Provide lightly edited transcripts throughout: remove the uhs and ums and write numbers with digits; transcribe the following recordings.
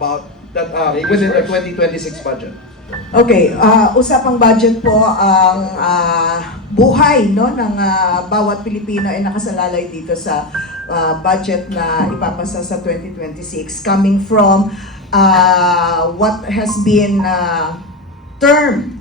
about that within the 2026 budget? Okay, usapang budget po ang buhay no ng bawat Pilipino ay nakasalalay dito sa budget na ipapasa sa 2026 coming from what has been termed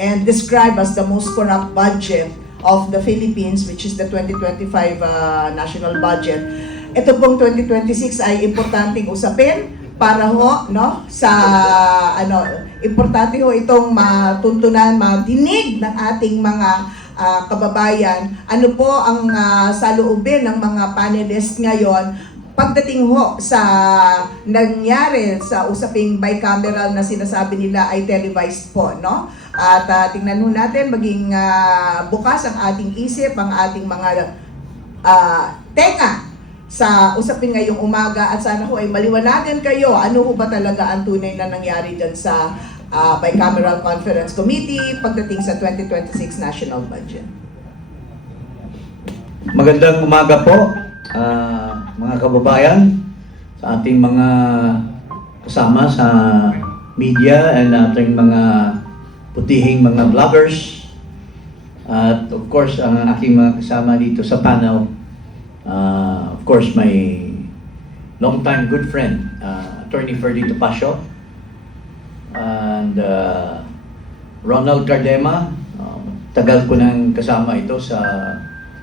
and described as the most corrupt budget of the Philippines, which is the 2025 national budget. Ito pong 2026 ay importanteng usapin para ho no sa importante ho itong matuntunan, madinig ng ating mga kababayan. Ano po ang saloobin ng mga panelists ngayon pagdating ho sa nangyari sa usaping bicameral na sinasabi nila ay televised po, no? At tingnan ho natin, maging bukas ang ating isip, ang ating mga tenga sa usapin ngayong umaga at sana ho ay maliwanagan kayo ano ho ba talaga ang tunay na nangyari dyan sa Bicameral Conference Committee pagdating sa 2026 national budget. Magandang umaga po mga kababayan, sa ating mga kasama sa media and ating mga putihing mga vloggers, at of course ang aking mga kasama dito sa panel. Of course, my long-time good friend, Attorney Ferdy Topacio, and Ronald Cardema. Tagal ko nang kasama ito sa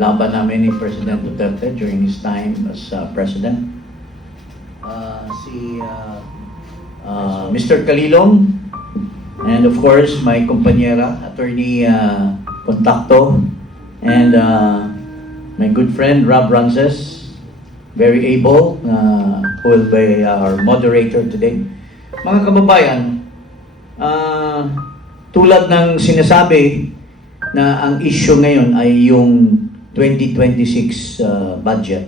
laban namin ni President Duterte during his time as President. Mr. Calilong, and of course, my kumpanyera, Attorney Contacto, and my good friend Rob Rances, very able, who will be our moderator today. Mga kababayan, tulad ng sinasabi na ang issue ngayon ay yung 2026 budget.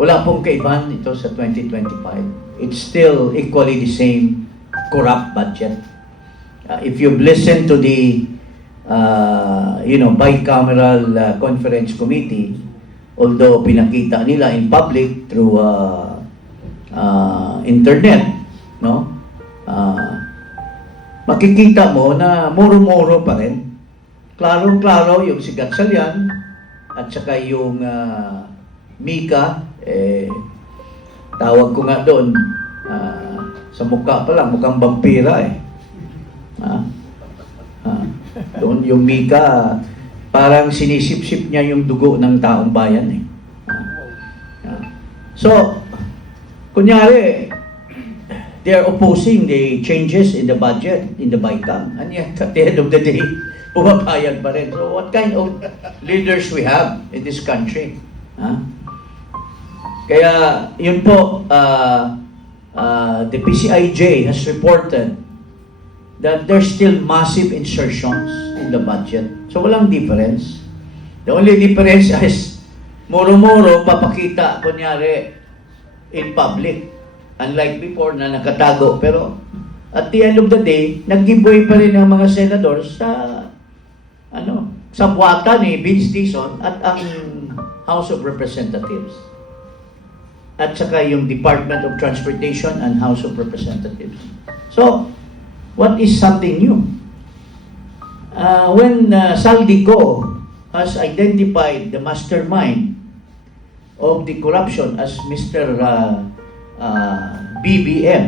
Wala pong kaibahan ito sa 2025. It's still equally the same corrupt budget. If you've listened to the bicameral conference committee, although pinakita nila in public through internet, no? Makikita mo na muro-muro pa rin. Klarong-klaro yung si Gatchalian at saka yung Mika, tawag ko nga doon, sa mukha pa lang, mukhang vampira eh. Doon yung Mika, parang sinisip-sip niya yung dugo ng taong bayan eh. So, kunyari, they are opposing the changes in the budget, in the BICAM, and yet at the end of the day, pumapayag pa rin. So, what kind of leaders we have in this country? Kaya, yun po, the PCIJ has reported that there's still massive insertions in the budget. So walang difference. The only difference is muro-muro papakita kunyari in public. Unlike before na nakatago. Pero at the end of the day, nag-giveaway pa rin ang mga senadors sa sa buwata ni Vince Dizon at ang House of Representatives. At saka yung Department of Transportation and House of Representatives. So, what is something new? When Saldico has identified the mastermind of the corruption as Mr. BBM,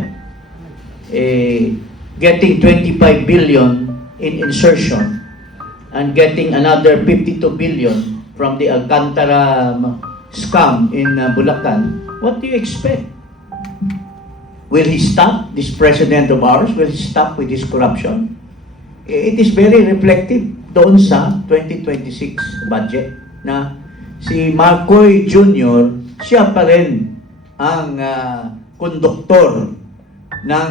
getting 25 billion in insertion and getting another 52 billion from the Alcantara scam in Bulacan, what do you expect? Will he stop, this president of ours, will he stop with his corruption? It is very reflective doon sa 2026 budget na si Marcoy Jr., siya pa rin ang konduktor ng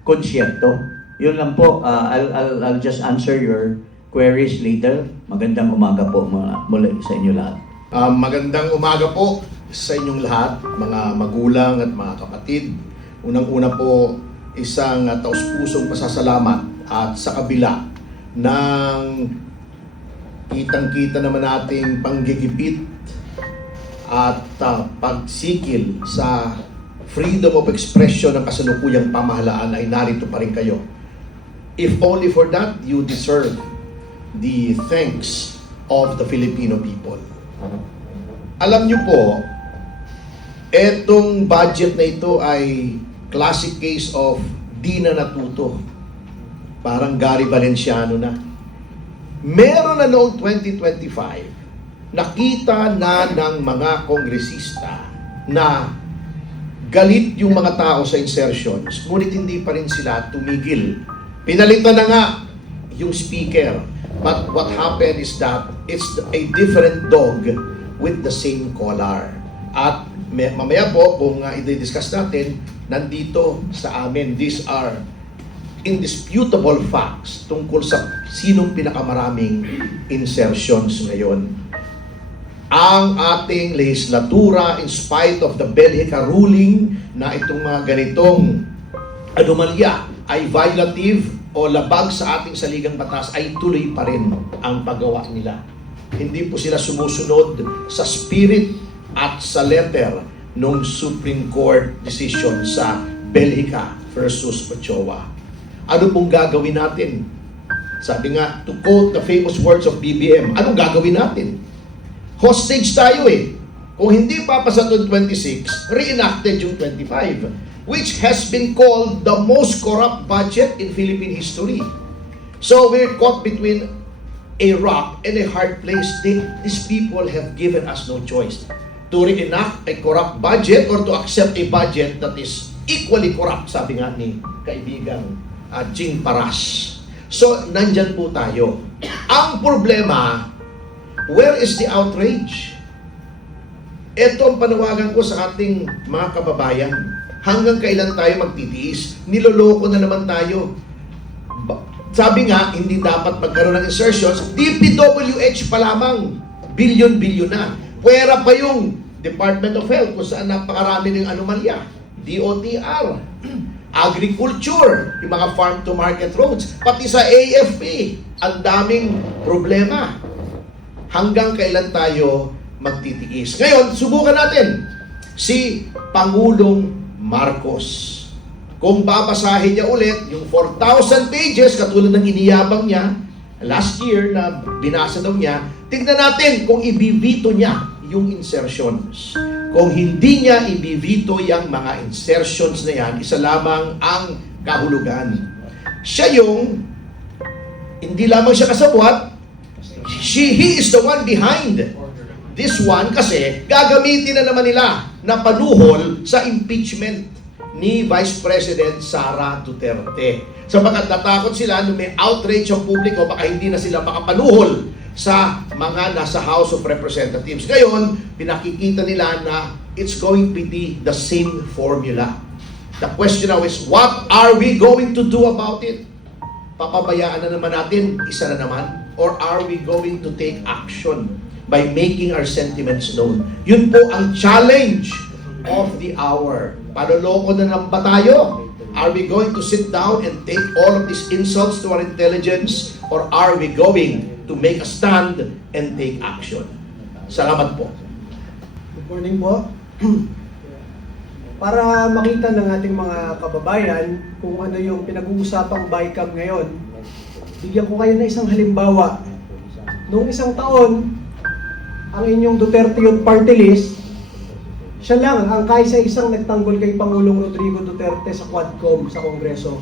konsyerto. Yun lang po, I'll just answer your queries later. Magandang umaga po muli sa inyo lahat. Magandang umaga po sa inyong lahat, mga magulang at mga kapatid. Unang-una po, isang taus-pusong pasasalamat at sa kabila ng kitang-kita naman nating panggigipit at pagsikil sa freedom of expression ng kasalukuyang pamahalaan ay narito pa rin kayo. If only for that, you deserve the thanks of the Filipino people. Alam niyo po, etong budget na ito ay classic case of di na natuto. Parang Gary Valenciano na. Meron na noong 2025, nakita na ng mga kongresista na galit yung mga tao sa insertions, ngunit hindi pa rin sila tumigil. Pinalitan na nga yung speaker. But what happened is that it's a different dog with the same collar. At mamaya po, kung i-discuss natin, nandito sa amin, these are indisputable facts tungkol sa sinong pinakamaraming insertions ngayon. Ang ating legislatura, in spite of the Belhica ruling na itong mga ganitong anomalya ay violative o labag sa ating saligang batas, ay tuloy pa rin ang paggawa nila. Hindi po sila sumusunod sa spirit at sa letter ng Supreme Court decision sa Belhica versus Ochoa. Ano pong gagawin natin? Sabi nga, to quote the famous words of BBM, anong gagawin natin? Hostage tayo eh. Kung hindi papasa itong 26, reenacted yung 25, which has been called the most corrupt budget in Philippine history. So we're caught between a rock and a hard place. These people have given us no choice to reenact a corrupt budget or to accept a budget that is equally corrupt, sabi nga ni kaibigang Jing Paras. So, nandyan po tayo. Ang problema, where is the outrage? Ito ang panawagan ko sa ating mga kababayan. Hanggang kailan tayo magtitiis? Niloloko na naman tayo. Sabi nga, hindi dapat magkaroon ng insertions. DPWH pa lamang, bilyon-bilyon na. Pwera pa yung Department of Health kung saan napakarami ng anomalya. DOTR, agriculture, yung mga farm-to-market roads, pati sa AFP, ang daming problema. Hanggang kailan tayo magtitiis? Ngayon, subukan natin si Pangulong Marcos. Kung babasahin niya ulit yung 4,000 pages, katulad ng iniyabang niya last year na binasa daw niya, tingnan natin kung ibibito niya yung insertions. Kung hindi niya ibibito yung mga insertions na yan, isa lamang ang kahulugan. Siya yung, hindi lamang siya kasabwat, he is the one behind this one kasi gagamitin na naman nila na panuhol sa impeachment ni Vice President Sara Duterte. Sapagkat natakot sila nung may outrage ang publiko, baka hindi na sila makapanuhol sa mga nasa House of Representatives. Ngayon, pinakikita nila na it's going to be the same formula. The question now is, what are we going to do about it? Papabayaan na naman natin, isa na naman? Or are we going to take action by making our sentiments known? Yun po ang challenge of the hour. Paloloko na lang ba tayo? Are we going to sit down and take all of these insults to our intelligence? Or are we going to make a stand and take action? Salamat po. Good morning po. Para makita ng ating mga kababayan kung ano yung pinag-uusapang BICAM ngayon, bigyan ko kayo na isang halimbawa. Noong isang taon, ang inyong Duterte Youth Party List, siya lang ang kaisa-isang nagtanggol kay Pangulong Rodrigo Duterte sa Quadcom sa Kongreso.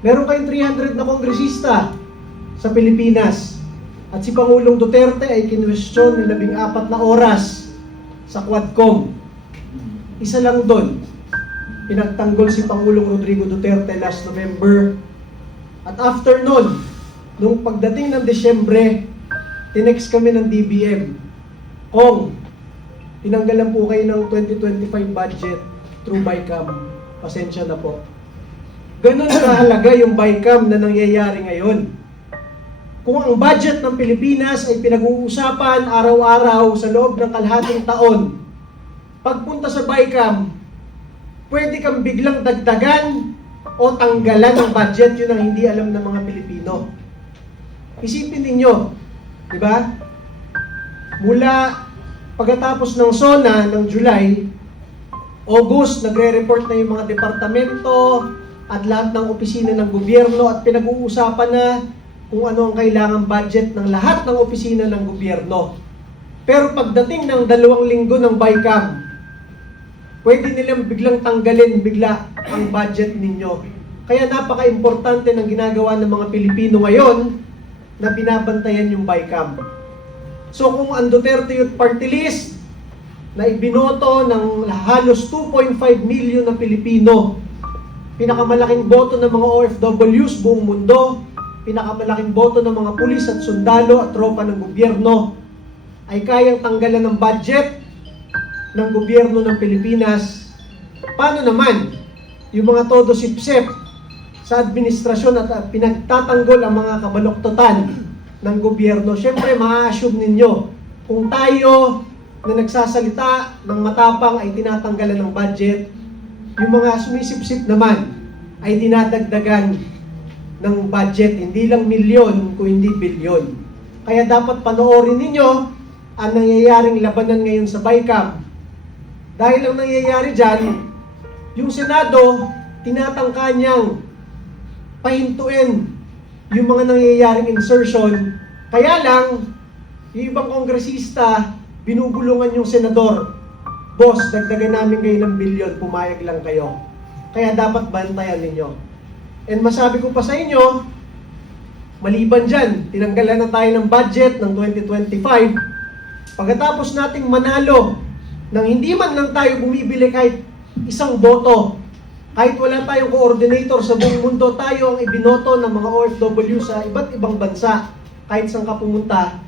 Meron kayong 300 na kongresista sa Pilipinas. At si Pangulong Duterte ay kinwestiyon ng 14 na oras sa Quadcom. Isa lang doon, pinagtanggol si Pangulong Rodrigo Duterte last November. At after nun, nung pagdating ng Desyembre, tinext kami ng DBM, Kong, tinanggalan po kayo ng 2025 budget through BICAM. Pasensya na po. Ganun kahalaga yung BICAM na nangyayari ngayon. Kung ang budget ng Pilipinas ay pinag-uusapan araw-araw sa loob ng kalahating taon, pagpunta sa BICAM, pwede kang biglang dagdagan o tanggalan ng budget. Yun ang hindi alam ng mga Pilipino. Isipin ninyo, di ba? Mula pagkatapos ng SONA ng July, August, nagre-report na yung mga departamento at lahat ng opisina ng gobyerno at pinag-uusapan na kung ano ang kailangang budget ng lahat ng opisina ng gobyerno. Pero pagdating ng 2 linggo ng BICAM, pwede nilang biglang tanggalin bigla ang budget ninyo. Kaya napaka-importante ng ginagawa ng mga Pilipino ngayon na binabantayan yung BICAM. So kung ang Duterte Youth Party List na ibinoto ng halos 2.5 million na Pilipino, pinakamalaking boto ng mga OFWs buong mundo, pinakamalaking boto ng mga pulis at sundalo at tropa ng gobyerno, ay kayang tanggalan ng budget ng gobyerno ng Pilipinas. Paano naman yung mga todo sipsep sa administrasyon at pinagtatanggol ang mga kabaloktotan ng gobyerno? Siyempre, ma-assume ninyo, kung tayo na nagsasalita ng matapang ay tinatanggalan ng budget, yung mga sumisipsip naman ay dinadagdagan ng budget, hindi lang milyon, kung hindi bilyon. Kaya dapat panoorin ninyo ang nangyayaring labanan ngayon sa BICAM. Dahil ang nangyayari dyan, yung Senado, tinatangka niyang pahintuin yung mga nangyayaring insertion. Kaya lang, yung ibang kongresista, binubulungan yung senador. Boss, dagdagan namin kayo ng bilyon, pumayag lang kayo. Kaya dapat bantayan ninyo. And masabi ko pa sa inyo, maliban dyan, tinanggalan na tayo ng budget ng 2025. Pagkatapos nating manalo, nang hindi man lang tayo bumibili kahit isang boto, kahit wala tayong coordinator sa buong mundo, tayo ang ibinoto ng mga OFW sa iba't ibang bansa, kahit saan ka pumunta.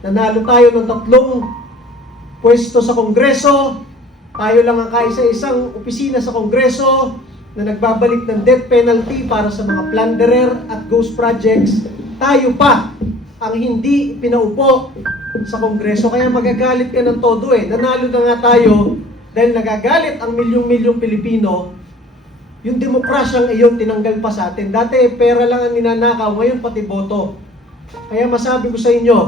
Nanalo tayo ng 3 pwesto sa Kongreso, tayo lang ang kaisa-isang opisina sa Kongreso na nagbabalik ng death penalty para sa mga plunderer at ghost projects. Tayo pa ang hindi pinaupo sa Kongreso, kaya magagalit ka ng todo eh. Nanalo na nga tayo dahil nagagalit ang milyong-milyong Pilipino. Yung demokrasyang iyon tinanggal pa sa atin. Dati pera lang ang ninanakaw, ngayon pati boto. Kaya masabi ko sa inyo,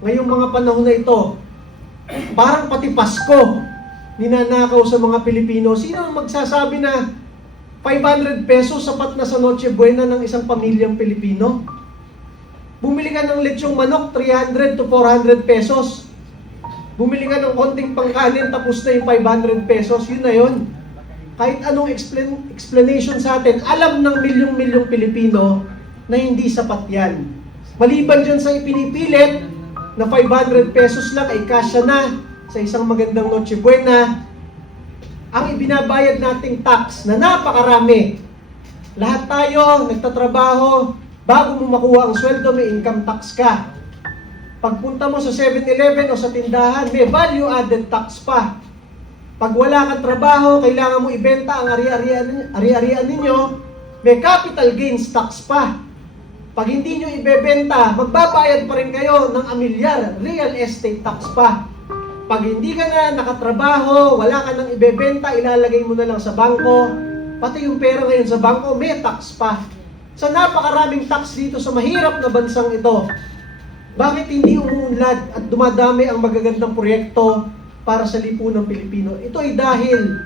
ngayong mga panahon na ito, parang pati Pasko ninanakaw sa mga Pilipino. Sino ang magsasabi na 500 pesos sapat na sa Noche Buena ng isang pamilyang Pilipino? Bumili ka ng lechong manok, 300 to 400 pesos. Bumili ka ng konting pangkanin, tapos na yung 500 pesos, yun na yun. Kahit anong explanation sa atin, alam ng milyong-milyong Pilipino na hindi sapat yan. Maliban dyan sa ipinipilit na 500 pesos lang ay kasya na sa isang magandang Noche Buena, ang ibinabayad nating tax na napakarami. Lahat tayo nagtatrabaho, bago mo makuha ang sweldo, may income tax ka. Pagpunta mo sa 7-Eleven o sa tindahan, may value-added tax pa. Pag wala kang trabaho, kailangan mo ibenta ang ari-arian ninyo, may capital gains tax pa. Pag hindi nyo ibebenta, magbabayad pa rin kayo ng amilyar, real estate tax pa. Pag hindi ka na nakatrabaho, wala ka nang ibebenta, ilalagay mo na lang sa bangko, pati yung pera ngayon sa bangko, may tax pa. Sa napakaraming tax dito sa mahirap na bansang ito, bakit hindi umuunlad at dumadami ang magagandang proyekto para sa lipunang Pilipino? Ito ay dahil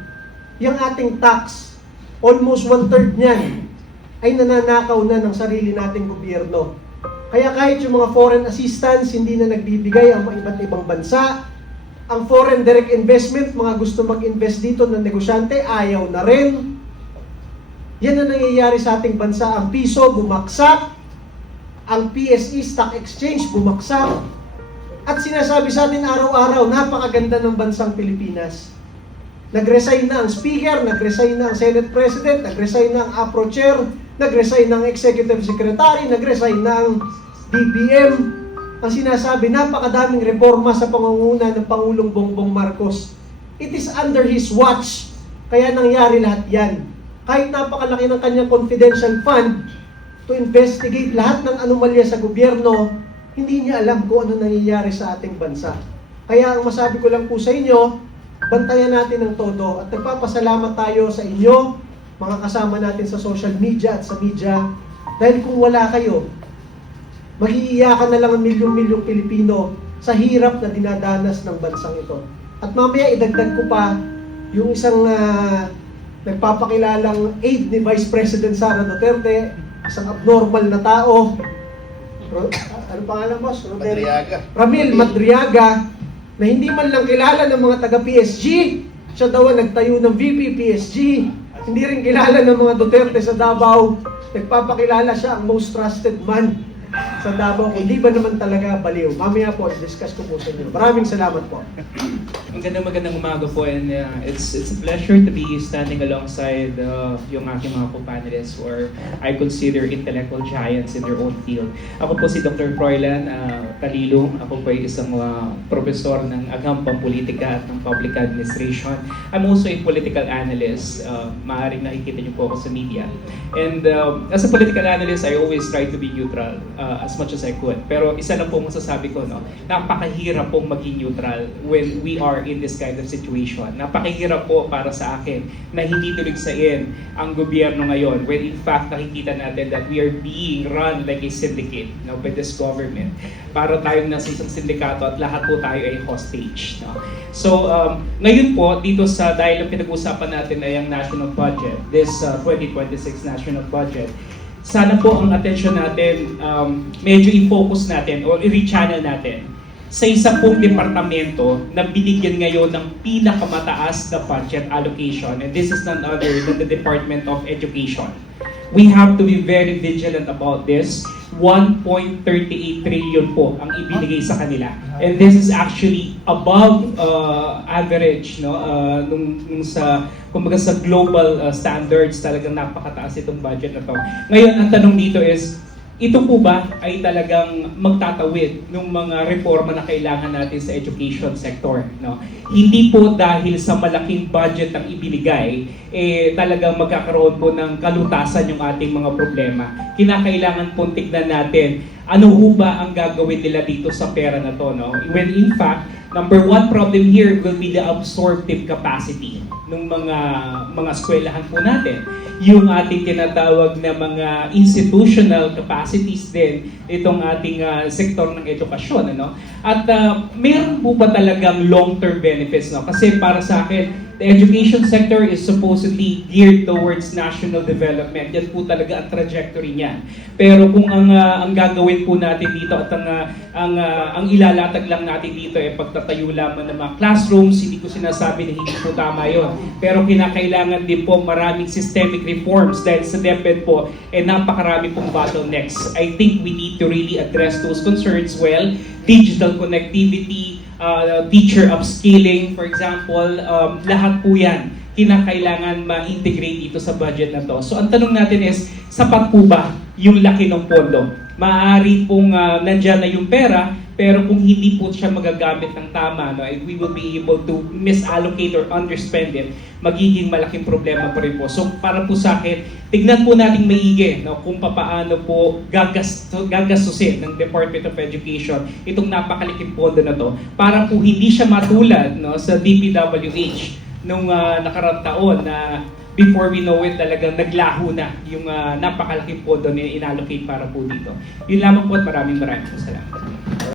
yung ating tax, almost 1/3 niyan, ay nananakaw na ng sarili nating gobyerno. Kaya kahit yung mga foreign assistance, hindi na nagbibigay ang mga iba't ibang bansa. Ang foreign direct investment, mga gusto mag-invest dito na negosyante, ayaw na rin. Yan ang nangyayari sa ating bansa. Ang piso bumagsak, ang PSE Stock Exchange bumagsak, at sinasabi sa atin araw-araw, napakaganda ng bansang Pilipinas. Nag-resign na ang Speaker, nag-resign na ang Senate President, nag-resign na ang APRO Chair, nag-resign na ang Executive Secretary, nag-resign na ang DBM. Ang sinasabi, napakadaming reforma sa pangunguna ng Pangulong Bongbong Marcos. It is under his watch, kaya nangyari lahat yan. Kahit napakalaki ng kanyang confidential fund to investigate lahat ng anomalya sa gobyerno, hindi niya alam kung ano nangyayari sa ating bansa. Kaya ang masabi ko lang po sa inyo, bantayan natin ng todo at nagpapasalamat tayo sa inyo, mga kasama natin sa social media at sa media, dahil kung wala kayo, mag-iiyakan na lang ang milyong-milyong Pilipino sa hirap na dinadanas ng bansang ito. At mamaya idagdag ko pa, yung isang nagpapakilalang aide ni Vice President Sara Duterte, isang abnormal na tao, ano pangalan mo? Madriaga. Ramil Madriaga, na hindi man lang kilala ng mga taga-PSG. Siya daw ang nagtayo ng VP PSG. Hindi rin kilala ng mga Duterte sa Davao. Nagpapakilala siya ang most trusted man sa Davao. Hindi ba naman talaga baliw? Mamaya po, discuss ko po sa inyo. Maraming salamat po. Magandang umaga po, and it's a pleasure to be standing alongside yung aking mga co-panelists who are, I consider, intellectual giants in their own field. Ako po si Dr. Froilan Talilong. Ako po ay isang profesor ng Agham Pampolitika at ng Public Administration. I'm also a political analyst. Maaaring nakikita niyo po ako sa media. And as a political analyst, I always try to be neutral as much as I could. Pero isa lang po masasabi ko, no, napakahirap pong maging neutral when we are in this kind of situation. Napakahirap po para sa akin na hindi tuligsain ang gobyerno ngayon when in fact nakikita natin that we are being run like a syndicate, no, by this government. Para tayong nasa isang sindikato at lahat po tayo ay hostage. No? So, ngayon po, dito sa dahil ang pinag-usapan natin ay ang national budget, this 2026 national budget, sana po ang attention natin, medyo i-focus natin o i-rechannel natin sa isa pong departamento na binigyan ngayon ng pinakamataas na budget allocation, and this is none other than the Department of Education. We have to be very vigilant about this. 1.38 trillion po ang ibinigay sa kanila. And this is actually above average, no? Nung sa kumbaga sa global standards, talagang napakataas itong budget na to. Ngayon, ang tanong dito is, ito po ba ay talagang magtatawid ng mga reforma na kailangan natin sa education sector? No? Hindi po dahil sa malaking budget ang ibinigay, talagang magkakaroon po ng kalutasan yung ating mga problema. Kinakailangan po tignan natin, ano ho ba ang gagawin nila dito sa pera na to? No? When in fact, number one problem here will be the absorptive capacity ng mga eskwelahan po natin. Yung ating tinatawag na mga institutional capacities din itong ating sektor ng edukasyon, ano? At meron po ba talagang long-term benefits, no? Kasi para sa akin, the education sector is supposedly geared towards national development. Yan po talaga ang trajectory niya. Pero kung ang gagawin po natin dito at ang ilalatag lang natin dito ay pagtatayo lamang ng mga classrooms, hindi ko sinasabi na hindi po tama yon. Pero kinakailangan din po maraming systemic reforms dahil sa DepEd po napakarami pong bottlenecks. I think we need to really address those concerns well. Digital connectivity, teacher upskilling, for example, lahat po yan kinakailangan ma-integrate dito sa budget na to. So ang tanong natin is, sapat po ba yung laki ng pondo? Maaari pong nandyan na yung pera, pero kung hindi po siya magagamit ng tama, no, we will be able to misallocate or underspend it, magiging malaking problema pa rin po. So para po sa akin, tignan po natin maigi, no, kung paano po gagastusin ng Department of Education itong napakaliking pondo na to, para po hindi siya matulad, no, sa DPWH nung nakaraang taon na before we know it, talagang naglaho na yung napakalaking pondo na inallocate para po dito. Yun lamang po at maraming salamat.